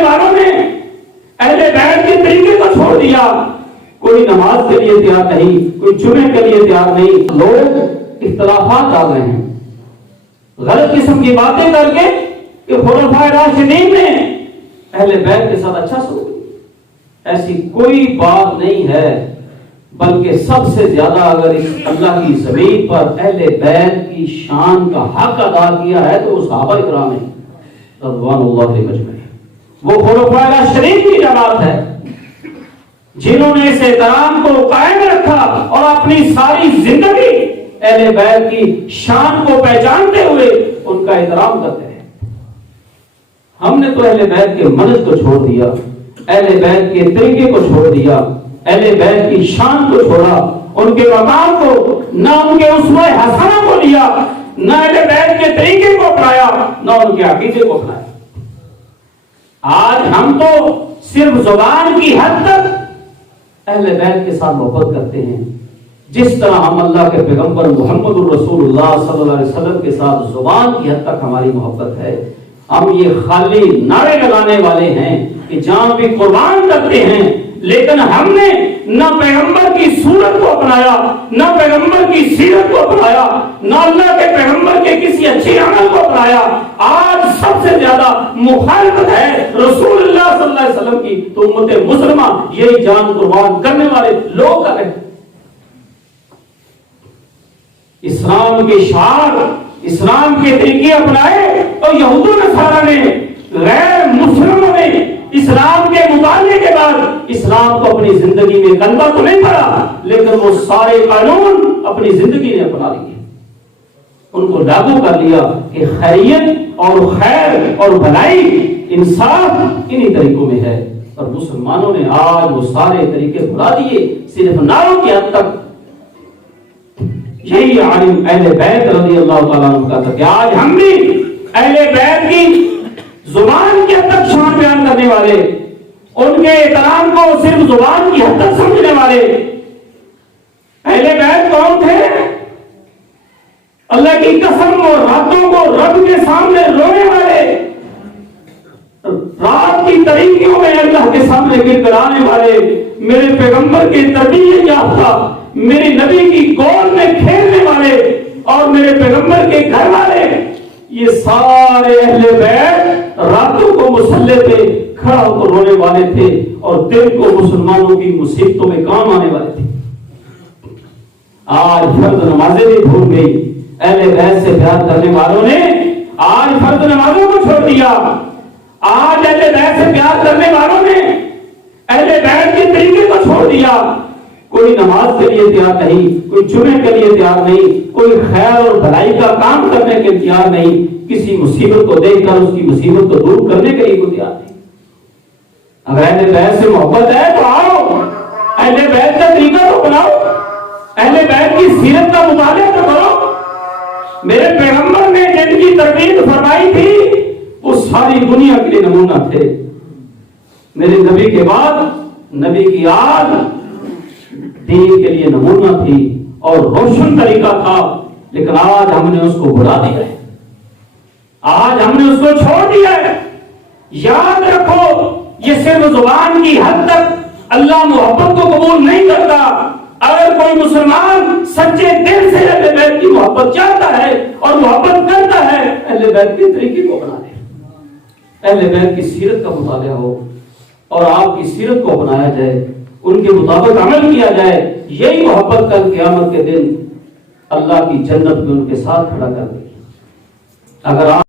کرنے والوں نے اہل بیت کے طریقے کو چھوڑ دیا. کوئی نماز کے لیے تیار نہیں, کوئی جمعے کے لیے تیار نہیں. لوگ اختلافات ڈال رہے ہیں غلط قسم کی باتیں کر کے کہ خلفائے راشدین نے اہل بیت کے ساتھ اچھا سلوک. ایسی کوئی بات نہیں ہے, بلکہ سب سے زیادہ اگر اس اللہ کی زمین پر اہل بیت کی شان کا حق ادا کیا ہے تو وہ صحابہ کرام ہیں رضوان اللہ علیہ مجمعین. وہ خلفائے راشدین کی جماعت ہے جنہوں نے اس احترام کو قائم رکھا اور اپنی ساری زندگی اہل بیت کی شان کو پہچانتے ہوئے ان کا احترام کرتے ہیں. ہم نے تو اہل بیت کے منہج کو چھوڑ دیا, اہل بیت کے طریقے کو چھوڑ دیا, اہل بیت کی شان کو چھوڑا, ان کے مقام کو, نہ ان کے اسوہ حسنہ کو لیا, نہ اہل بیت کے طریقے کو اپنایا, نہ ان کے عقیدے کو اپنایا. آج ہم تو صرف زبان کی حد تک اہل بیت کے ساتھ محبت کرتے ہیں, جس طرح ہم اللہ کے پیغمبر محمد الرسول اللہ صلی اللہ علیہ وسلم کے ساتھ زبان کی حد تک ہماری محبت ہے. ہم یہ خالی نعرے لگانے والے ہیں کہ جان بھی قربان کرتے ہیں, لیکن ہم نے نہ پیغمبر کی صورت کو اپنایا, نہ پیغمبر کی سیرت کو اپنایا, نہ اللہ کے پیغمبر کے کسی اچھے عمل کو اپنایا. آج سب سے زیادہ مخالفت ہے رسول اللہ صلی اللہ علیہ وسلم کی, تو امت مسلمہ یہی جان قربان کرنے والے لوگ کر رہے ہیں. اسلام کے شعار, اسلام کے طریقے اپنائے تو یہود و نصارہ نے, غیر مسلموں نے اسلام کے مطالعے کے بعد اسلام کو اپنی زندگی میں کلمہ تو نہیں پڑھا, لیکن وہ سارے قانون اپنی زندگی نے اپنا لیے, ان کو لاگو کر لیا کہ خیریت اور خیر اور بھلائی, انصاف انہی طریقوں میں ہے. اور مسلمانوں نے آج وہ سارے طریقے بھلا دیے, صرف ناروں کی حد تک. یہی عالم اہل بیت رضی اللہ تعالیٰ عنہ کا تھا کہ آج ہم بھی اہل بیت کی زبان کی حد تک شان بیان کرنے والے, ان کے احترام کو صرف زبان کی حد تک سمجھنے والے. اہل بیت کون تھے؟ اللہ کی قسم, اور راتوں کو رب کے سامنے رونے والے, رات کی تاریکیوں میں اللہ کے سامنے گر کرانے والے, میرے پیغمبر کے تربیت یافتہ, میری نبی کی گود میں کھیلنے والے, اور میرے پیغمبر کے گھر والے. یہ سارے اہل بیت راتوں کو مصلی پہ کھڑا ہو کر رونے والے تھے, اور دن کو مسلمانوں کی مصیبتوں میں کام آنے والے تھے. آج فرض نمازیں بھی بھول گئی, اہل بیت سے پیار کرنے والوں نے آج فرض نمازوں کو چھوڑ دیا. آج اہل بیت سے پیار کرنے والوں نے اہل بیت کے طریقے کو چھوڑ دیا. کوئی نماز کے لیے تیار نہیں, کوئی جمعے کے لیے تیار نہیں, کوئی خیر اور بھلائی کا کام کرنے کے لیے تیار نہیں, کسی مصیبت کو دیکھ کر اس کی مصیبت کو دور کرنے کے لیے کوئی تیار نہیں. اگر اہل بیت سے محبت ہے تو آؤ, اہل بیت کا طریقہ تو اپناؤ, اہل بیت کی سیرت کا مطالعہ تو کرو. میرے پیغمبر نے جن کی تربیت فرمائی تھی وہ ساری دنیا کے لیے نمونہ تھے. میرے نبی کے بعد نبی کی آج دین کے لیے نمونہ تھی اور روشن طریقہ تھا, لیکن آج ہم نے اس کو بھلا دیا ہے, آج ہم نے اس کو چھوڑ دیا ہے. یاد رکھو, یہ صرف زبان کی حد تک اللہ محبت کو قبول نہیں کرتا. اگر کوئی مسلمان سچے دل سے اہل بیت کی محبت چاہتا ہے اور محبت کرتا ہے, اہل بیت کے طریقے کو اپنا لے, اہل بیت کی سیرت کا مطالعہ ہو اور آپ کی سیرت کو اپنایا جائے, ان کے مطابق عمل کیا جائے. یہی محبت کل قیامت کے دن اللہ کی جنت میں ان کے ساتھ کھڑا کر دے. اگر آپ